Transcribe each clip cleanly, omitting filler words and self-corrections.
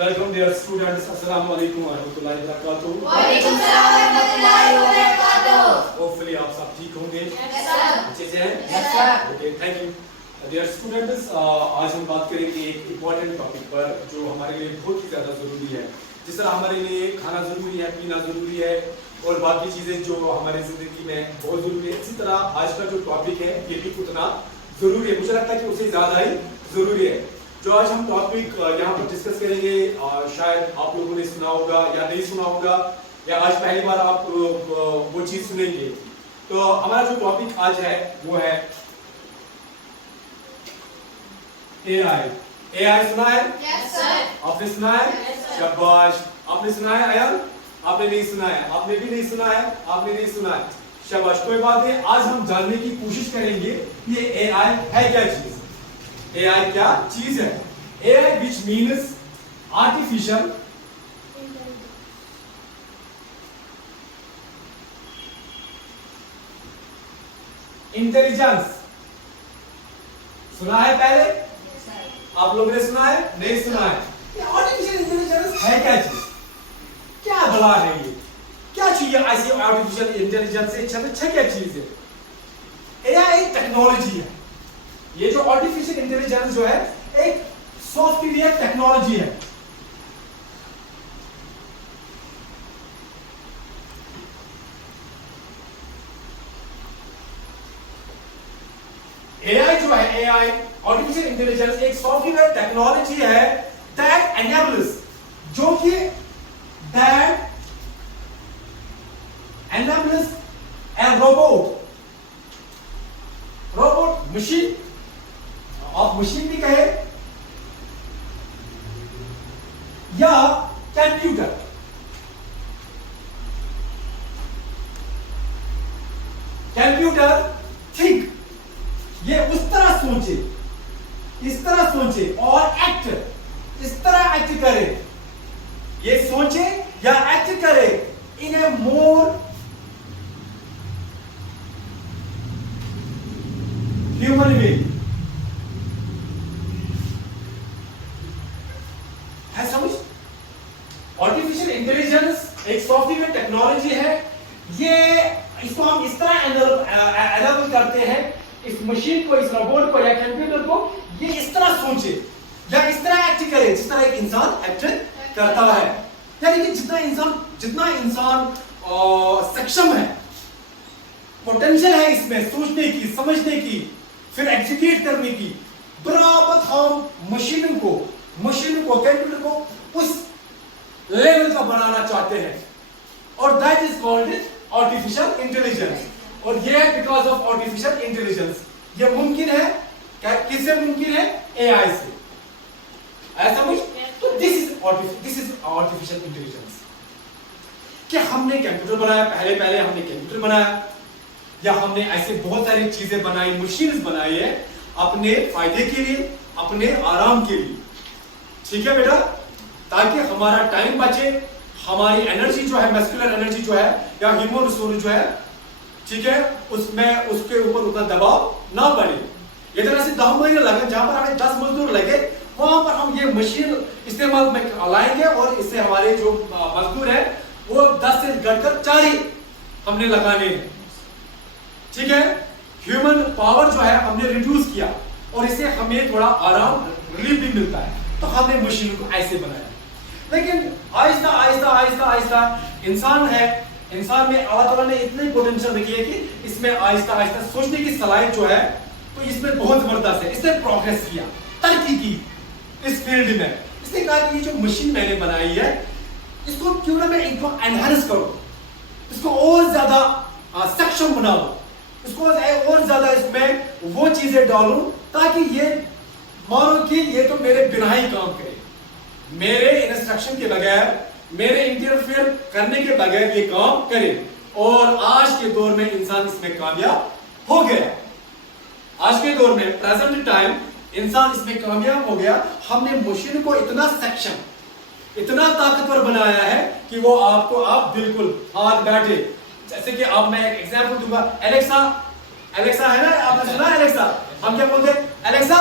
Welcome dear students. Assalamu alaikum warahmatullahi wabarakatuh. वालेकुम सलाम रहमतुल्लाहि व बरकातुहू। Hopefully आप सब ठीक होंगे। Yes sir. अच्छे से हैं? Yes sir. Okay, thank you. Dear students, आज हम बात करेंगे एक इम्पोर्टेंट टॉपिक पर जो हमारे लिए बहुत ही ज़्यादा ज़रूरी है। जिस तरह हमारे लिए खाना ज़रूरी है, पीना ज़रूरी है और बाकी चीज़ें जो हमारी ज़िंदगी में बहुत ज़रूरी है, इसी तरह आज का जो टॉपिक है ये भी उतना ज़रूरी है। मुझे लगता है कि उससे ज़्यादा ही ज़रूरी है। जो आज हम टॉपिक यहाँ पर डिस्कस करेंगे, शायद आप लोगों ने सुना होगा या नहीं सुना होगा, या आज पहली बार आप वो चीज़ सुनेंगे। तो हमारा जो टॉपिक आज है वो है AI। AI सुना है? Yes sir. आपने सुना है? Yes sir. शाबाश। आपने सुना है अयन? आपने नहीं सुना है? आपने भी नहीं सुना है? आपने नहीं सुना है? शाबाश, कोई बात नहीं। आज हम जानने की कोशिश करेंगे ये AI है क्या चीज। AI क्या चीज है? AI which means artificial intelligence. सुना है पहले? आप लोगों ने सुना है? नहीं सुना है? ये आर्टिफिशियल इंटेलिजेंस है क्या चीज? क्या भला है ये? क्या चीज है ऐसी आर्टिफिशियल इंटेलिजेंस से अच्छा क्या चीज है? एआई एक टेक्नोलॉजी है। ये जो आर्टिफिशियल इंटेलिजेंस जो है एक सॉफ्टवेयर टेक्नोलॉजी है। एआई जो है, एआई आर्टिफिशियल इंटेलिजेंस एक सॉफ्टवेयर टेक्नोलॉजी है दैट एनेबल्स, जो कि that enables A robot machine, आप मशीन भी कहे या कंप्यूटर, थिंक, ये उस तरह सोचे, इस तरह सोचे और एक्ट इस तरह एक्ट करे, ये सोचे या एक्ट करे इन ए मोर ह्यूमन बीइंग। है समझ? आर्टिफिशियल इंटेलिजेंस एक सॉफ्टवेयर टेक्नोलॉजी है। ये इसको हम इस तरह एनेबल करते हैं, इस मशीन को, इस रोबोट को या कंप्यूटर को, ये इस तरह सोचे या इस तरह एक्ट करे जिस तरह एक इंसान एक्ट करता है। यानी कि जितना इंसान सक्षम है, पोटेंशियल है इसमें सोचने की, समझने की, फिर एग्जीक्यूट करने की, बराबर हम मशीन को, कंप्यूटर को उस लेवल का बनाना चाहते हैं, और that is called artificial intelligence. और ये है बिकॉज ऑफ आर्टिफिशियल इंटेलिजेंस। ये मुमकिन है क्या? किससे मुमकिन है? एआई से। ऐसा समझ? तो दिस इज आर्टिफिशियल इंटेलिजेंस। क्या हमने कंप्यूटर बनाया? पहले हमने कंप्यूटर बनाया, या हमने ऐसे बहुत सारी चीजें बनाई, मशीन्स बनाई है अपने फायदे के लिए, अपने आराम के लिए। ठीक है बेटा, ताकि हमारा टाइम बचे, हमारी एनर्जी जो है, मस्कुलर एनर्जी जो है या ह्यूमन रिसोर्स जो है, ठीक है, उसमें उसके ऊपर उतना दबाव ना पड़े। ये तरह से 10 महीने लगे, जहां पर हमें 10 मजदूर लगे, वहां पर हम ये मशीन इस्तेमाल में लाएंगे और इससे हमारे जो मजदूर है वो 10 से घटकर 4 ही हमने लगाने हैं। ठीक है, ह्यूमन पावर जो है हमने रिड्यूस किया और इससे हमें थोड़ा आराम, रिलीफ भी मिलता है, तो हमने मशीन को ऐसे बनाया। लेकिन आहिस्ता आहिस्ता इंसान है, इंसान में अल्लाह ताला ने इतनी पोटेंशियल रखी है कि इसमें आहिस्ता आहिस्ता सोचने की सलाहियत जो है तो इसमें बहुत जबरदस्त है। इसने प्रोग्रेस किया, तरक्की की इस फील्ड में। इसने कहा कि ये जो मशीन मैंने बनाई है, इसको क्यों ना मैं इनको एनहांस करूं, इसको और ज्यादा सक्षम बनाऊं, इसको और ज्यादा इसमें वो चीजें डालूं ताकि ये मानो कि ये तो मेरे बिना ही काम करे, मेरे इंस्ट्रक्शन के बगैर, मेरे इंटरफेयर करने के बगैर ये काम करे। और आज के दौर में इंसान इसमें कामयाब हो गया। आज के दौर में, प्रेजेंट टाइम, इंसान इसमें कामयाब हो गया। हमने मशीन को इतना सक्षम, इतना ताकतवर बनाया है कि वो आप बिल्कुल हाथ बैठे। जैसे कि अब मैं एक एग्जांपल दूंगा, एलेक्सा है ना, आपने सुना एलेक्सा? हम क्या बोलते हैं? एलेक्सा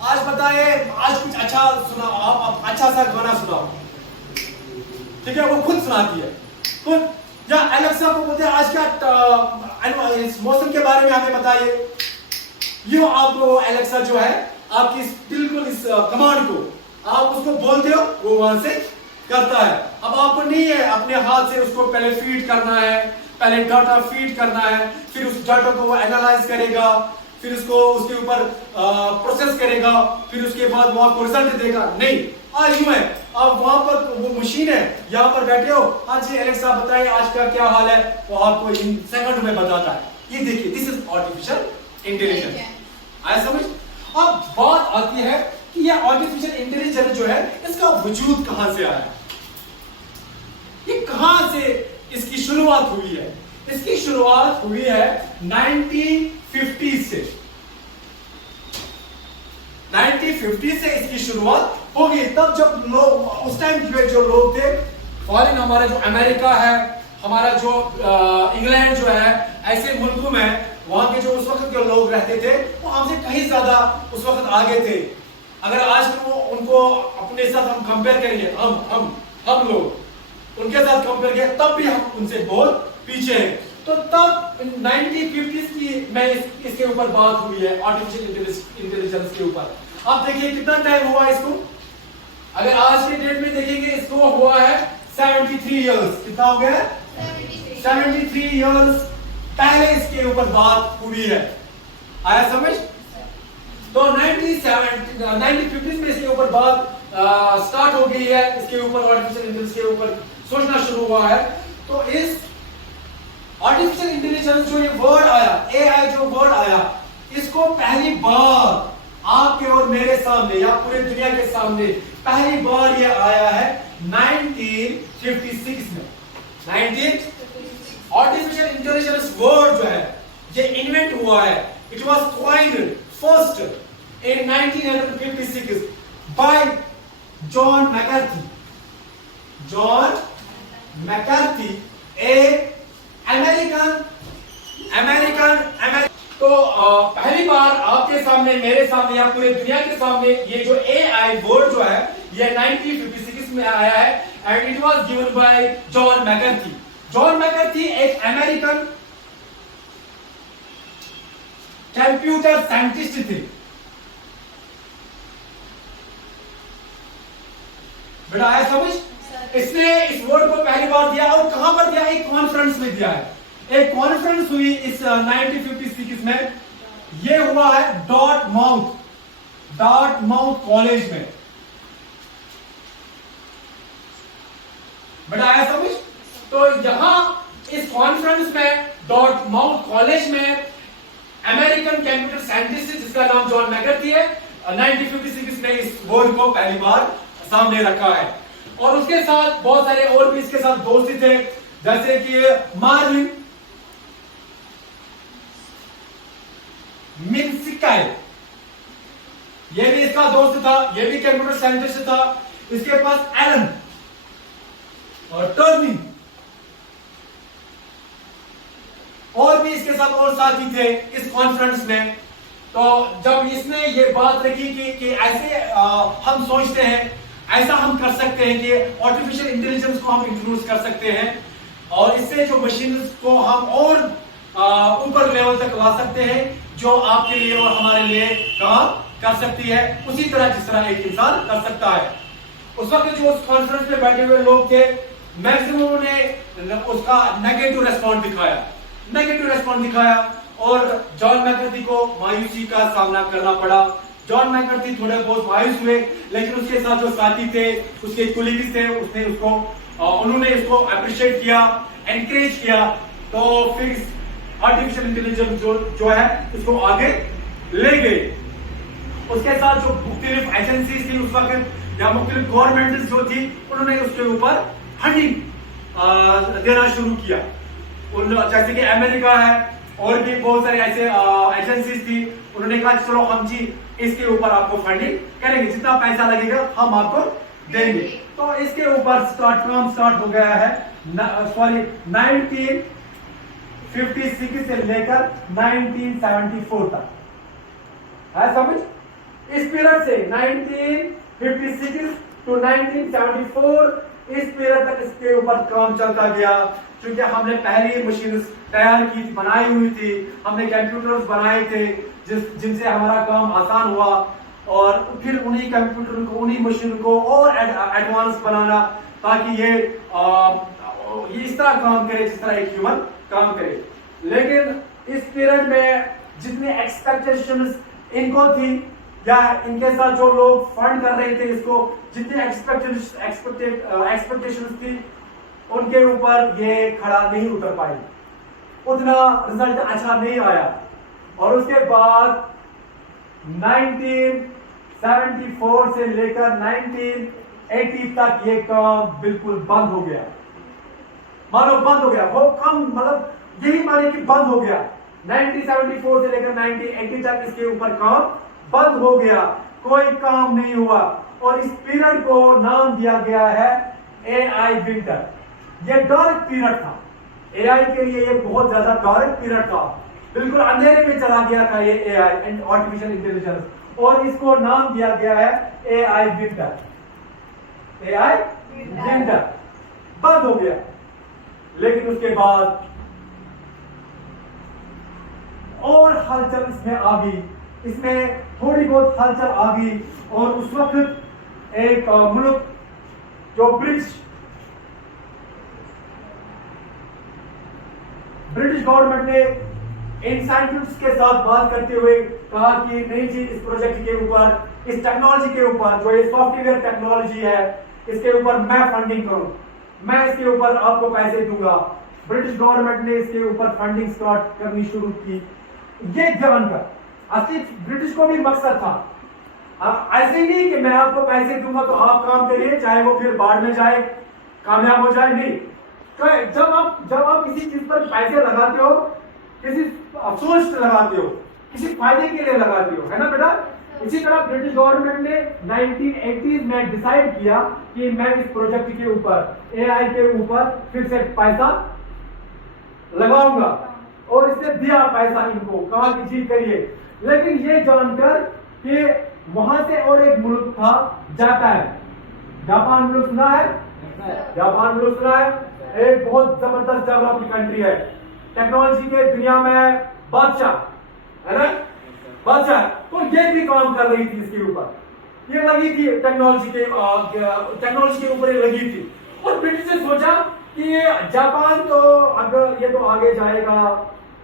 आज बताए, आज कुछ अच्छा सुना, आप अच्छा सा गाना सुनाओ, ठीक है, वो खुद सुनाती है खुद। या एलेक्सा को बोलते हैं आज क्या इस मौसम के बारे में हमें बताइए। यो आप एलेक्सा जो है आपकी बिल्कुल इस कमांड को आप उसको बोलते हो, वो वहां से करता है। अब आपको नहीं है अपने हाथ से उसको पहले फीड करना है, पहले डाटा फीड करना है, फिर उस डाटा को वो एनालाइज करेगा, फिर उसको उसके ऊपर प्रोसेस करेगा, फिर उसके बाद वो आपको रिजल्ट देगा। नहीं, आज यूं है, आप वहां पर वो मशीन है, यहाँ पर बैठे हो, हाँ जी एलेक्सा बताइए आज का क्या हाल है, वो आपको इन सेकंड में बताता है। ये देखिए, दिस इज आर्टिफिशियल इंटेलिजेंस। आया समझ? अब बात आती है कि ये आर्टिफिशियल इंटेलिजेंस जो है इसका वजूद कहां से आया, ये कहां से इसकी शुरुआत हुई है। इसकी शुरुआत हुई है 1950 से। 1950 से इसकी शुरुआत होगी। तब जब लोग उस टाइम जो लोग थे फॉरेन, हमारा जो अमेरिका है, हमारा जो इंग्लैंड जो है, ऐसे मुल्कों में वहां के जो उस वक्त के लोग रहते थे वो हमसे कहीं ज्यादा उस वक्त आगे थे। अगर आज वो उनको अपने साथ हम कंपेयर करेंगे, हम लोग उनके साथ कंपेयर करें तब भी हम उनसे बहुत पीछे हैं। तो तब 1950s की में इसके ऊपर बात हुई है, आर्टिफिशियल इंटेलिजेंस के ऊपर। आप देखिए कितना टाइम हुआ इसको, अगर आज के डेट में देखेंगे इसको हुआ है 73 इयर्स। कितना हो गया? 73 इयर्स पहले इसके ऊपर बात हुई है। आया समझ? तो 1950s में इसके ऊपर बात स्टार्ट हो गई है, इसके ऊपर आर्टिफिशियल इंटेलिजेंस के ऊपर सोचना शुरू हुआ है। तो इस आर्टिफिशियल इंटेलिजेंस जो ये वर्ड आया, एआई जो वर्ड आया, इसको पहली बार आपके और मेरे सामने या पूरे दुनिया के सामने पहली बार ये आया है 1956 में। आर्टिफिशियल इंटेलिजेंस वर्ड जो है ये इन्वेंट हुआ है, it was coined first in 1956 bye John मैकर्थी। John मैकर्थी A American तो पहली बार आपके सामने, मेरे सामने या पूरे दुनिया के सामने ये जो एआई वर्ड जो है ये 1956 में आया है and it was given by John मैकर्थी। John मैकर्थी एक अमेरिकन कंप्यूटर साइंटिस्ट थे। बेटा आया समझ? इसने इस वर्ड को पहली बार दिया और कहां पर दिया? एक कॉन्फ्रेंस में दिया है। एक कॉन्फ्रेंस हुई इस 1956 में, ये हुआ है डॉर्टमाउथ कॉलेज में। बेटा आया समझ? तो यहां इस कॉन्फ्रेंस में डॉर्टमाउथ कॉलेज में अमेरिकन कंप्यूटर साइंटिस्ट जिसका नाम जॉन मैकर्थी है, 1956 में इस वर्ड को पहली बार सामने रखा है। और उसके साथ बहुत सारे और भी इसके साथ दोस्त थे, जैसे कि मार्विन मिन्स्की, ये भी इसका दोस्त था, ये भी कंप्यूटर साइंटिस्ट था। इसके पास एलन और टर्निंग और भी इसके साथ और साथी थे इस कॉन्फ्रेंस में। तो जब इसने ये बात रखी कि ऐसे हम सोचते हैं, ऐसा हम कर सकते हैं कि आर्टिफिशियल इंटेलिजेंस को हम इंट्रोड्यूस कर सकते हैं और इससे जो मशीन को हम और ऊपर लेवल तक ला सकते हैं, जो आपके लिए और हमारे लिए काम कर सकती है उसी तरह जिस तरह एक इंसान कर सकता है। उस वक्त जो उस कॉन्फ्रेंस में बैठे हुए लोग थे, मैक्सिमम ने उसका नेगेटिव रेस्पॉन्स दिखाया और जॉन मैकर्थी को मायूसी का सामना करना पड़ा। जॉन मैकर्थी थोड़े बहुत मायूस हुए, लेकिन उसके साथ जो साथी थे, उसके कुलीग्स थे, उन्होंने इसको अप्रिशिएट किया, एनकरेज किया। तो फिर आर्टिफिशियल इंटेलिजेंस जो है उसको आगे ले गए। उसके साथ जो मुख्तलिफ एजेंसीज थी उस वक्त या मुख्तलिफ गवर्नमेंट जो थी, उन्होंने उसके ऊपर फंडिंग देना शुरू किया। जैसे कि अमेरिका है और भी बहुत सारे ऐसे एजेंसीज थी, उन्होंने कहा चलो हम जी इसके ऊपर आपको फंडिंग करेंगे, जितना पैसा लगेगा हम आपको देंगे। तो इसके ऊपर काम स्टार्ट हो गया है 1956 से लेकर 1974 तक। है समझ? इस पीरियड से 1956 टू 1974 इस पीरियड तक इसके ऊपर काम चलता गया, क्योंकि हमने पहली मशीन तैयार की थी, बनाई हुई थी, हमने कंप्यूटर्स बनाए थे जिनसे हमारा काम आसान हुआ, और फिर उन्हीं कंप्यूटर को, उन्हीं मशीन को और एडवांस बनाना, ताकि ये इस तरह काम करे जिस तरह एक ह्यूमन काम करे। लेकिन इस पीरियड में जितने एक्सपेक्टेशंस इनको थी, या इनके साथ जो लोग फंड कर रहे थे इसको, जितनी एक्सपेक्टेशंस थी, उनके ऊपर ये खड़ा नहीं उतर पाई, उतना रिजल्ट अच्छा नहीं आया। और उसके बाद 1974 से लेकर 1980 तक ये काम बिल्कुल बंद हो गया, मानो बंद हो गया। वो काम मतलब यही माने कि बंद हो गया। 1974 से लेकर 1980 तक इसके ऊपर काम बंद हो गया, कोई काम नहीं हुआ, और इस पीरियड को नाम दिया गया है एआई विंटर। ये डार्क पीरियड था, एआई के लिए ये बहुत ज्यादा डार्क पीरियड था, बिल्कुल अंधेरे में चला गया था ये एआई एंड आर्टिफिशियल इंटेलिजेंस, और इसको नाम दिया गया है एआई विंटर। एआई विंटर बंद हो गया। लेकिन उसके बाद और हलचल इसमें आ गई, इसमें थोड़ी बहुत हलचल आ गई, और उस वक्त एक मुल्क जो ब्रिटिश गवर्नमेंट ने इन साइंटिस्ट्स के साथ बात करते हुए कहा कि नहीं जी, इस प्रोजेक्ट के ऊपर, इस टेक्नोलॉजी के ऊपर, जो ये सॉफ्टवेयर टेक्नोलॉजी है, इसके ऊपर मैं फंडिंग करूं, मैं इसके ऊपर आपको पैसे दूंगा। ब्रिटिश गवर्नमेंट ने इसके ऊपर फंडिंग स्टार्ट करनी शुरू की। ये जानकर असली ब्रिटिश को भी मकसद था, ऐसे ही नहीं कि मैं आपको पैसे दूंगा तो आप काम करिए, चाहे वो फिर बाढ़ में जाए, कामयाब हो जाए, नहीं। तो जब आप किसी चीज पर पैसे लगाते हो, किसी अफसोस से लगाते हो, किसी फायदे के लिए लगाते हो, है ना बेटा। इसी तरह ब्रिटिश गवर्नमेंट ने 1980s में डिसाइड किया कि मैं इस प्रोजेक्ट के ऊपर, एआई के ऊपर फिर से पैसा लगाऊंगा, और इसने दिया पैसा इनको, कहा कि जी करिए। लेकिन ये जानकर कि वहां से और एक मुल्क था जापान। जापान मुल्क सुना है? जापान मुल्क सुना है? एक बहुत जबरदस्त डेवलप्ड कंट्री है, टेक्नोलॉजी के दुनिया में बादशाह है ना, बादशाह। तो ये भी काम कर रही थी इसके ऊपर, ये लगी थी टेक्नोलॉजी के ऊपर ये लगी थी। और ब्रिटिश ने सोचा कि ये जापान तो अगर ये तो आगे जाएगा,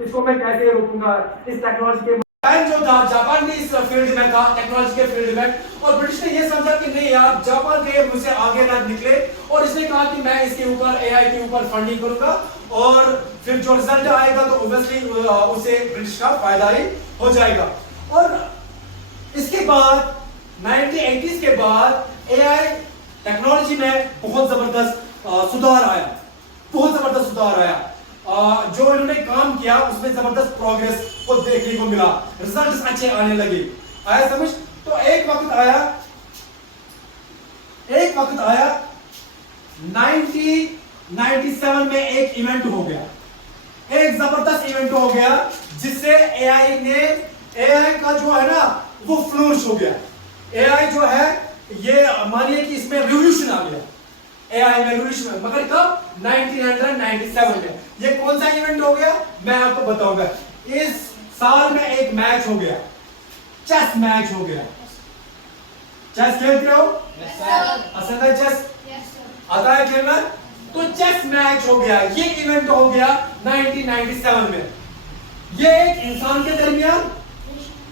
इसको मैं कैसे रोकूंगा, इस टेक्नोलॉजी के जो था, जापान भी इस फील्ड में था, टेक्नोलॉजी के फील्ड में, और ब्रिटिश ने ये समझा कि नहीं यार, जापान के मुझसे आगे ना निकले, और इसने कहा कि मैं इसके ऊपर, एआई के ऊपर फंडिंग करूंगा, और फिर जो रिजल्ट आएगा तो ऑब्वियसली उसे ब्रिटिश का फायदा ही हो जाएगा। और इसके बाद 1980s के बाद एआई टेक्नोलॉजी में बहुत जबरदस्त सुधार आया, बहुत जबरदस्त सुधार आया। जो इन्होंने काम किया उसमें जबरदस्त प्रोग्रेस को देखने को मिला, रिजल्ट्स अच्छे आने लगे। आया समझ? तो एक वक्त आया 1997 में एक इवेंट हो गया, एक जबरदस्त इवेंट हो गया, जिससे एआई का जो है ना वो फ्लोरिश हो गया। एआई जो है, ये मानिए कि इसमें रिवॉल्यूशन आ गया, एआई में रिवॉल्यूशन। मगर कब? 1997 में। ये कौन सा इवेंट हो गया मैं आपको बताऊंगा। इस साल में एक मैच हो गया, चेस मैच हो गया। चेस खेलते हो? पसंद है चेस? आता है खेलना? तो चेस मैच हो गया, ये इवेंट हो गया 1997 में। ये एक इंसान के दरमियान,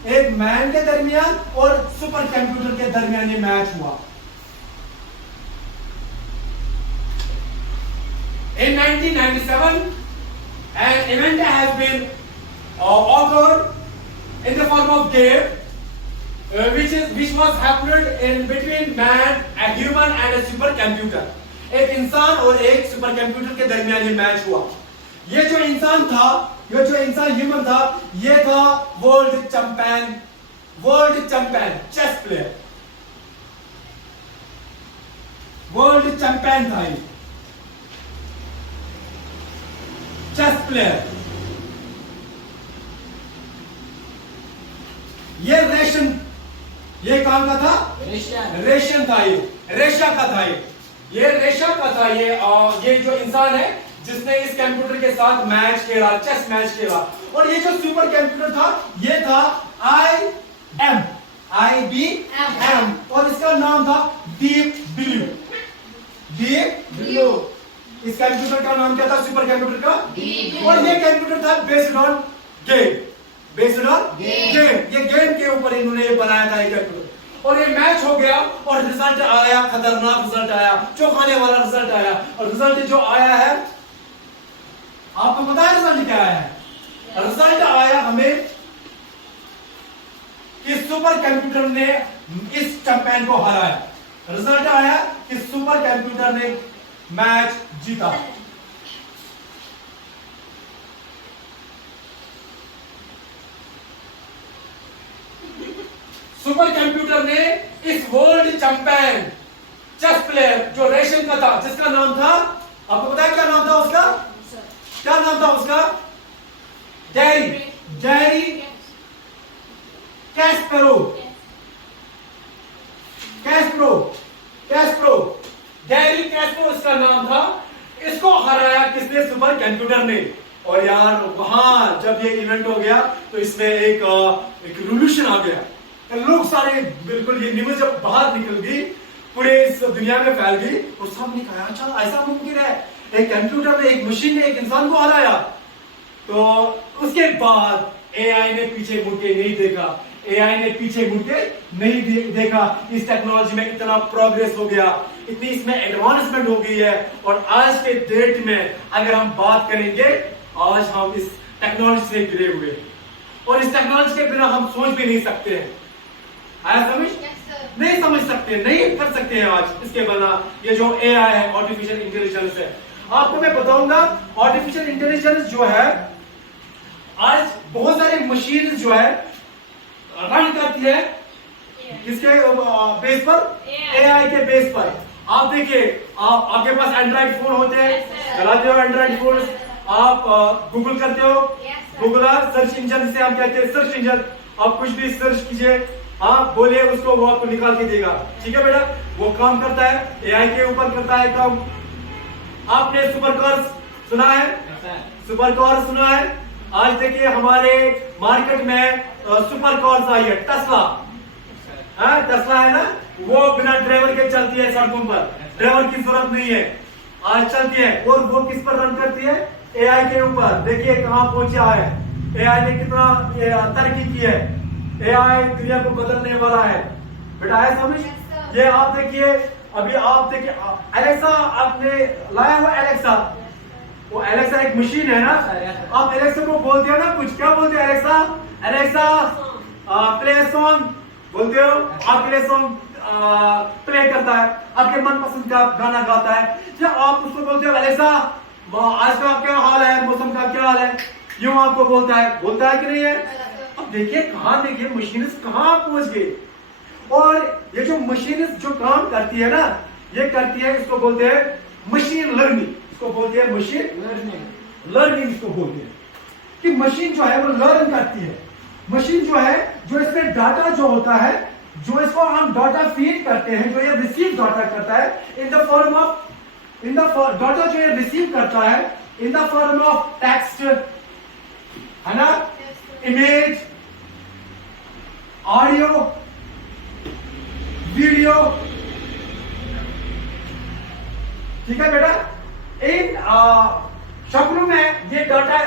एक मैन के दरमियान और सुपर कंप्यूटर के दरमियान ये मैच हुआ। In 1997, an event has been occurred in the form of game, which was happened in between man, a human, and a supercomputer. एक इंसान और एक सुपर कंप्यूटर के दरमियान ये मैच हुआ। ये जो इंसान था, ये जो इंसान ह्यूमन था, ये था world champion chess player, world champion था ये चेस प्लेयर। ये रेशम था ये, रेशा का था ये रेशा का था ये जो इंसान है जिसने इस कंप्यूटर के साथ मैच खेला, चेस मैच खेला। और ये जो सुपर कंप्यूटर था ये था IBM और इसका नाम था डीप ब्लू। डीप ब्लू, इस कंप्यूटर का नाम क्या था सुपर कंप्यूटर का? और ये कंप्यूटर था based on game, based on game. ये गेम के ऊपर इन्होंने ये बनाया था ये कंप्यूटर। और ये मैच हो गया और रिजल्ट आया, खतरनाक रिजल्ट आया, चौंकाने वाला रिजल्ट आया। और रिजल्ट जो आया है, आपको पता है रिजल्ट क्या आया है? रिजल्ट आया हमें कि सुपर कंप्यूटर ने इस चैंपियन को हराया। रिजल्ट आया कि सुपर कंप्यूटर ने मैच जीता। सुपर कंप्यूटर ने इस वर्ल्ड चैंपियन चेस प्लेयर जो रेशम का था, जिसका नाम था, आपको पता है क्या नाम था उसका? क्या नाम था उसका? गैरी कैस्परो। गैरी कैस्परो इसका नाम था। इसको हराया किसने? सुपर कंप्यूटर ने। और यार वहां जब ये इवेंट हो गया तो इसमें एक रिवॉल्यूशन आ गया। लोग सारे बिल्कुल ये न्यूज़ जब बाहर निकल गई, पूरे इस दुनिया में फैल गई और सब ने कहा अच्छा ऐसा मुमकिन है, एक कंप्यूटर ने, एक मशीन ने एक इंसान को हराया। तो उसके बाद एआई ने पीछे मुड़ के नहीं देखा। एआई ने पीछे मुड़ के नहीं देखा। इस टेक्नोलॉजी में इतना प्रोग्रेस हो गया, इतनी इसमें एडवांसमेंट हो गई है। और आज के डेट में अगर हम बात करेंगे, आज हम इस टेक्नोलॉजी से घिरे हुए हैं और इस टेक्नोलॉजी के बिना हम सोच भी नहीं सकते हैं। आया समझ? नहीं समझ सकते, नहीं कर सकते हैं आज इसके बिना। ये जो एआई है, आर्टिफिशियल इंटेलिजेंस है, आपको मैं बताऊंगा आर्टिफिशियल इंटेलिजेंस जो है आज बहुत सारे मशीन जो है रन करती है किसके बेस पर? एआई के बेस पर। आप देखिए, आपके पास एंड्रॉइड फोन होते हैं, चलाते हो एंड्रॉइड फोन, आप गूगल करते हो, गूगल सर्च इंजन जिसे हम कहते हैं, सर्च इंजन। आप कुछ भी सर्च कीजिए, हाँ बोलिए उसको, वो आपको निकाल के देगा। ठीक है बेटा, वो काम करता है, एआई के ऊपर करता है काम। आपने सुपर कार्स सुना है? सुपर कार्स सुना है? आज देखिए हमारे मार्केट में सुपर कार्स आई है, टेस्ला। टेस्ला है ना, वो बिना ड्राइवर के चलती है सड़कों पर, ड्राइवर की जरूरत नहीं है, आज चलती है। और वो किस पर रन करती है? एआई के ऊपर। देखिए कहां पहुंचा है, एआई ने कितना तरक्की की है। एआई दुनिया को बदलने वाला है बेटा, है समझ? ये आप देखिए, अभी आप देखिए एलेक्सा, आपने लाया हुआ एलेक्सा, वो एलेक्सा एक मशीन है ना। आप एलेक्सा को बोलते हो ना कुछ, क्या बोलते हो? एलेक्सा प्ले सॉन्ग बोलते हो, आपके लिए सॉन्ग प्ले करता है, आपके मनपसंद का गाना गाता है। या आप उसको बोलते हो एलेक्सा आज का क्या हाल है, मौसम का क्या हाल है, यूं आपको बोलता है कि नहीं है? अब देखिए कहां, देखिए मशीन कहां पहुंच गई। और ये जो मशीन जो काम करती है ना, ये करती है, इसको बोलते हैं मशीन लर्निंग। इसको बोलते हैं मशीन लर्निंग। इसको बोलते हैं कि मशीन जो है वो लर्न करती है। मशीन जो है, जो इसमें डाटा जो होता है, जो इसको हम डाटा फीड करते हैं, जो ये रिसीव डाटा करता है in the form of, data जो ये रिसीव करता है in the form of text, है ना, इमेज, ऑडियो, वीडियो। ठीक है बेटा, इन शब्दों में ये डाटा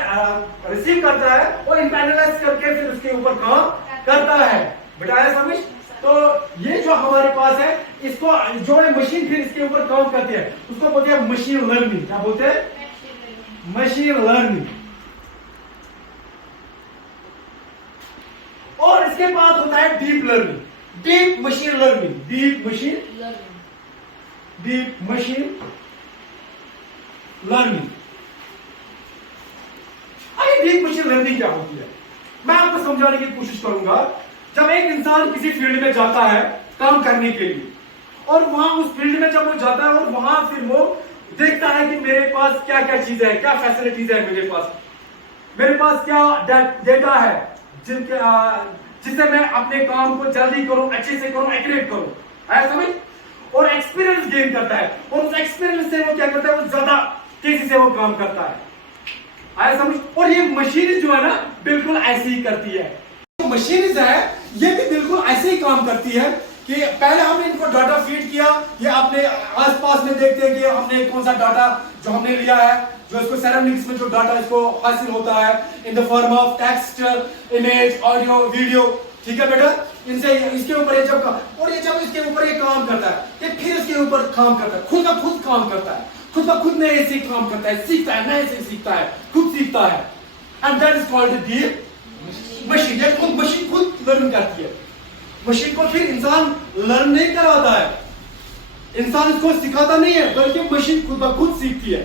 रिसीव करता है और इनको एनालाइज करके फिर उसके ऊपर काम करता है। बेटा आया समझ? तो ये जो हमारे पास है, इसको जो है मशीन फिर इसके ऊपर काम करती है, उसको बोलते हैं मशीन लर्निंग। क्या बोलते हैं? Machine learning. और इसके बाद होता है deep learning, deep machine learning, deep machine learning. Deep machine learning क्या होती है, मैं आपको समझाने की कोशिश करूंगा। जब एक इंसान किसी फील्ड में जाता है काम करने के लिए, और वहां उस फील्ड में जब वो जाता है और वहां फिर वो देखता है कि मेरे पास क्या क्या चीजें हैं, क्या फैसिलिटीज है, मेरे पास क्या डेटा है जिससे मैं अपने काम को जल्दी करूं, अच्छे से करूं, एक्यूरेट करूं। आया समझ? और एक्सपीरियंस गेन करता है, और उस एक्सपीरियंस से वो क्या करता है, वो ज्यादा तेजी से वो काम करता है। आया समझ? और ये मशीन जो है ना बिल्कुल ऐसे ही करती है। तो मशीन है ये भी बिल्कुल ऐसे ही काम करती है कि पहले हमने इनको डाटा फीड किया, ये अपने आसपास में देखते हैं कि हमने कौन सा डाटा जो हमने लिया है, जो इसको सराउंडिंग्स में जो डाटा इसको हासिल होता है in the form of text, image, audio, video, ठीक है बेटा। इनसे इसके ऊपर ये जब इसके ऊपर ये काम करता है, ये फिर इसके ऊपर काम करता है, खुद का खुद काम करता है, खुद का खुद नए से काम करता है, सीखता है, नए से सीखता है, खुद सीखता है, and that is called deep machine. ये खुद मशीन खुद लर्न करती है। मशीन को फिर इंसान लर्न नहीं करवाता है, इंसान इसको सिखाता नहीं है, बल्कि मशीन खुद ब खुद सीखती है,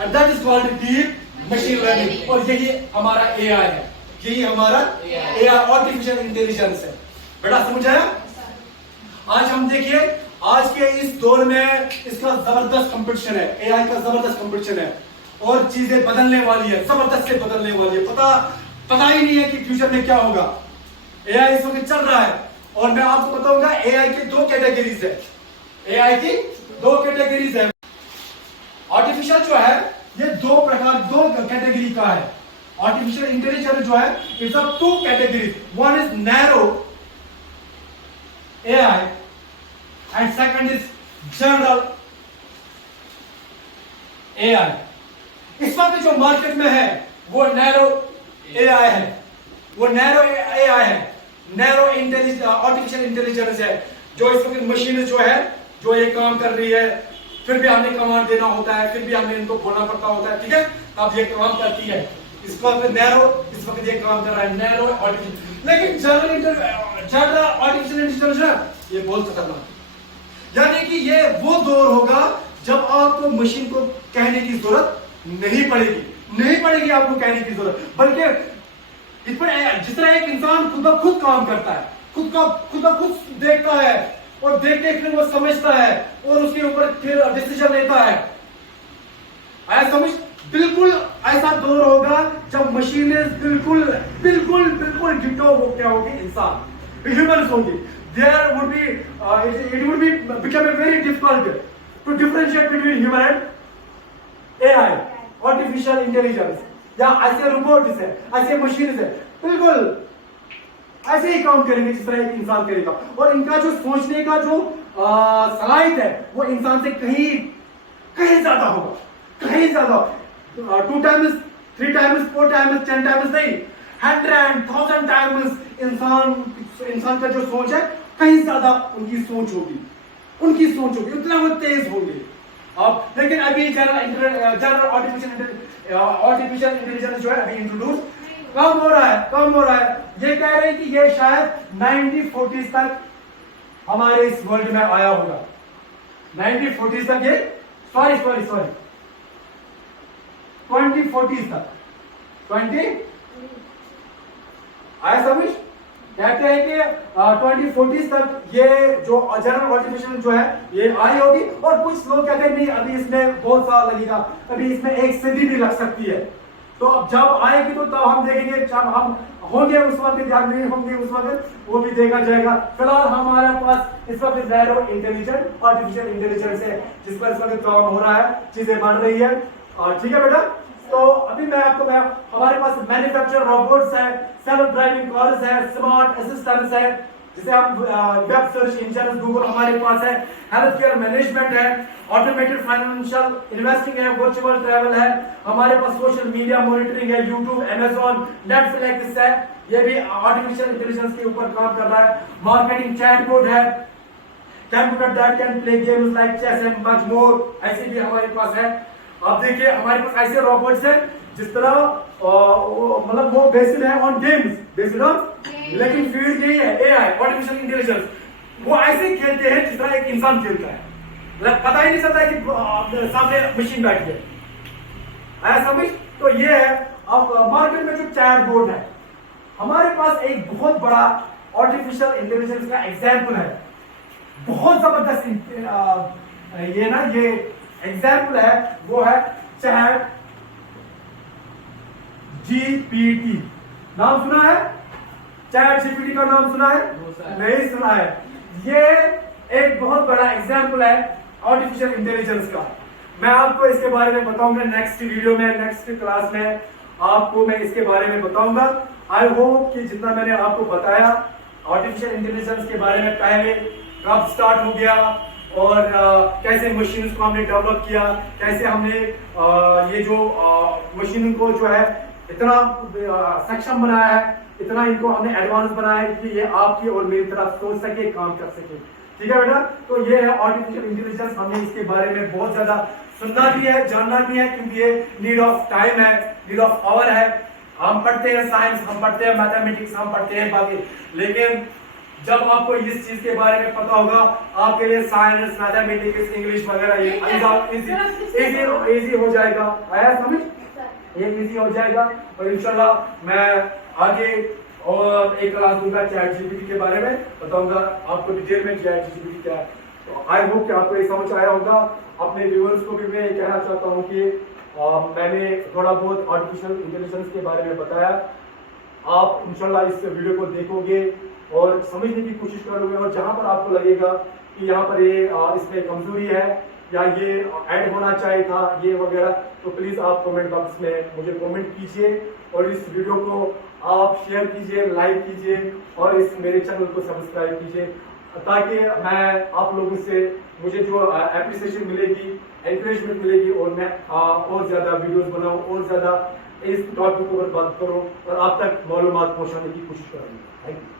and that is called deep machine learning. और यही हमारा एआई है, यही हमारा एआई आर्टिफिशियल इंटेलिजेंस है। बेटा समझ आया? आज हम देखिए आज के इस दौर में इसका जबरदस्त कंपटीशन है, एआई का जबरदस्त कंपटीशन है, और चीजें बदलने वाली है, जबरदस्त से बदलने वाली है। पता ही नहीं है कि फ्यूचर में क्या होगा। एआई इस वक्त चल रहा है, और मैं आपको बताऊंगा एआई की दो कैटेगरीज है। एआई की दो कैटेगरीज है। आर्टिफिशियल जो है ये दो कैटेगरी का है। आर्टिफिशियल इंटेलिजेंस जो है it's of two categories, one is narrow AI and second is general AI. इस वक्त जो मार्केट में है वो नैरो एआई है, वो नैरो एआई है, नैरो आर्टिफिशियल इंटेलिजेंस है, जो इस वक्त मशीन जो है जो ये काम कर रही है, फिर भी हमें कमांड देना होता है, फिर भी हमें इनको बोलना पड़ता होता है, ठीक है, तब ये काम करती है। इस वक्त नैरो, इस वक्त ये काम कर रहा है नैरो आर्टिफिशियल। लेकिन जनरल आर्टिफिशियल इंटेलिजेंस ये बहुत खतरनाक, यानी कि ये वो दौर होगा जब आपको मशीन को कहने की जरूरत नहीं पड़ेगी आपको कहने की जरूरत, बल्कि इस पर जिस तरह एक इंसान खुद ब खुद काम करता है, खुद ब खुद देखता है, और देख के फिर वो समझता है, और उसके ऊपर फिर डिसीजन लेता है। आया समझ? बिल्कुल ऐसा दौर होगा जब मशीनें बिल्कुल डिटो हो क्या होगी, इंसान ह्यूमंस होंगी। There would be it would be become a very difficult to differentiate between human and AI artificial intelligence, या ऐसे रोबोट्स है, ऐसे मशीन है, बिल्कुल ऐसे ही काम करेंगे जिस तरह एक इंसान करेगा, और इनका जो सोचने का जो सलाहियत है वो इंसान से कहीं ज्यादा होगा, कहीं ज्यादा। 2 times 3 times 4 times 10 times नहीं, 100 1000 times इंसान का जो सोच है कहीं ज्यादा उनकी सोच होगी, उतना वो तेज होंगे। अब लेकिन अभी जनरल आर्टिफिशियल इंटेलिजेंस जो है अभी इंट्रोड्यूस कम हो रहा है। ये कह रहे हैं कि ये शायद 1940s तक हमारे इस वर्ल्ड में आया होगा, 1940s तक, ये सॉरी 2040s तक, 20 आया समझ? कहते हैं कि 2040s तक ये जो जनरल आर्टिफिशियल जो है ये आई होगी, और कुछ लोग कहते हैं नहीं अभी इसमें बहुत साल लगेगा, अभी इसमें 1 सदी भी लग सकती है। तो अब जब आएगी तो तब हम देखेंगे, जब हम होंगे उस वक्त, ध्यान नहीं होंगे उस वक्त, वो भी देखा जाएगा। फिलहाल हमारे पास इस वक्त नैरो इंटेलिजेंट आर्टिफिशियल इंटेलिजेंस है जिस पर इस वक्त काम हो रहा है, चीजें बढ़ रही है, ठीक है बेटा। तो अभी मैं हमारे पास मैन्युफैक्चर रोबोट्स है, सेल्फ ड्राइविंग कार्स है, स्मार्ट असिस्टेंट्स है, जिसे हम वेब सर्च इंजन गूगल हमारे पास है, हेल्थ केयर मैनेजमेंट है, ऑटोमेटेड फाइनेंशियल इन्वेस्टिंग है, वर्चुअल ट्रैवल है, हमारे पास सोशल मीडिया मॉनिटरिंग है, यूट्यूब, अमेज़न, नेटफ्लिक्स है, ये भी आर्टिफिशियल इंटेलिजेंस के ऊपर काम कर रहा है, मार्केटिंग चैटबॉट है, computer that can play games like chess and much more, ऐसे भी हमारे पास है। अब देखिए हमारे पास ऐसे रोबोट्स हैं जिस तरह मतलब वो बेस्ड है ऑन गेम्स, बेस्ड ऑन, लेकिन फील्ड यही है एआई आर्टिफिशियल इंटेलिजेंस। वो ऐसे खेलते हैं जिस तरह एक इंसान खेलता है, मतलब पता ही नहीं चलता कि सामने मशीन बैठी है, ऐसा समझ? तो ये है। अब मार्केट में जो चैटबॉट है, हमारे पास एक बहुत बड़ा आर्टिफिशियल इंटेलिजेंस का एग्जाम्पल है, बहुत जबरदस्त ये ना ये एग्जाम्पल है, वो है चैट जीपीटी। नाम सुना है? चैट जीपीटी का नाम सुना है? नहीं सुना है। ये एक बहुत बड़ा एग्जाम्पल है आर्टिफिशियल इंटेलिजेंस का। मैं आपको इसके बारे में बताऊंगा नेक्स्ट वीडियो में, नेक्स्ट क्लास में आपको मैं इसके बारे में बताऊंगा। आई होप कि जितना मैंने आपको बताया आर्टिफिशियल इंटेलिजेंस के बारे में, पहले कब स्टार्ट हो गया और कैसे मशीन को हमने डेवलप किया, कैसे हमने ये जो मशीन को जो है इतना सक्षम बनाया है, इतना इनको हमने एडवांस बनाया है कि ये आपकी और मेरी तरह सोच सके, काम कर सके। ठीक है बेटा, तो ये है आर्टिफिशियल इंटेलिजेंस। हमने इसके बारे में बहुत ज्यादा सुनना भी है, जानना भी है, क्योंकि ये नीड ऑफ टाइम है, नीड ऑफ आवर है। हम पढ़ते हैं साइंस, हम पढ़ते हैं मैथमेटिक्स, हम पढ़ते हैं बाकी, लेकिन जब आपको इस चीज के बारे में पता होगा, आपके लिए साइंस, मैथमेटिक्स, इंग्लिश वगैरह ये इजी हो जाएगा। आया समझ? ये इजी हो जाएगा। और इंशाल्लाह मैं आगे और एक क्लास दूंगा चैट जीपीटी के बारे में, बताऊंगा आपको डिटेल में चैट जीपीटी क्या है। तो आई होप कि आपको ये समझ आया होगा। अपने व्यूअर्स को भी मैं ये कहना चाहता हूँ कि मैंने थोड़ा बहुत आर्टिफिशियल इंटेलिजेंस के बारे में बताया। आप इंशाल्लाह इस वीडियो को देखोगे और समझने की कोशिश करोगे, और जहां पर आपको लगेगा कि यहाँ पर ये इसमें कमजोरी है या ये ऐड होना चाहिए था ये वगैरह, तो प्लीज आप कमेंट बॉक्स में मुझे कमेंट कीजिए और इस वीडियो को आप शेयर कीजिए, लाइक कीजिए और इस मेरे चैनल को सब्सक्राइब कीजिए, ताकि मैं आप लोगों से मुझे जो एप्रिसिएशन मिलेगी, एनकरेजमेंट मिलेगी और मैं और ज्यादा वीडियोस बनाऊं और ज्यादा इस टॉपिक पर बात करूं और आप तक मालूमात पहुंचाने की कोशिश करूंगा। Thank you.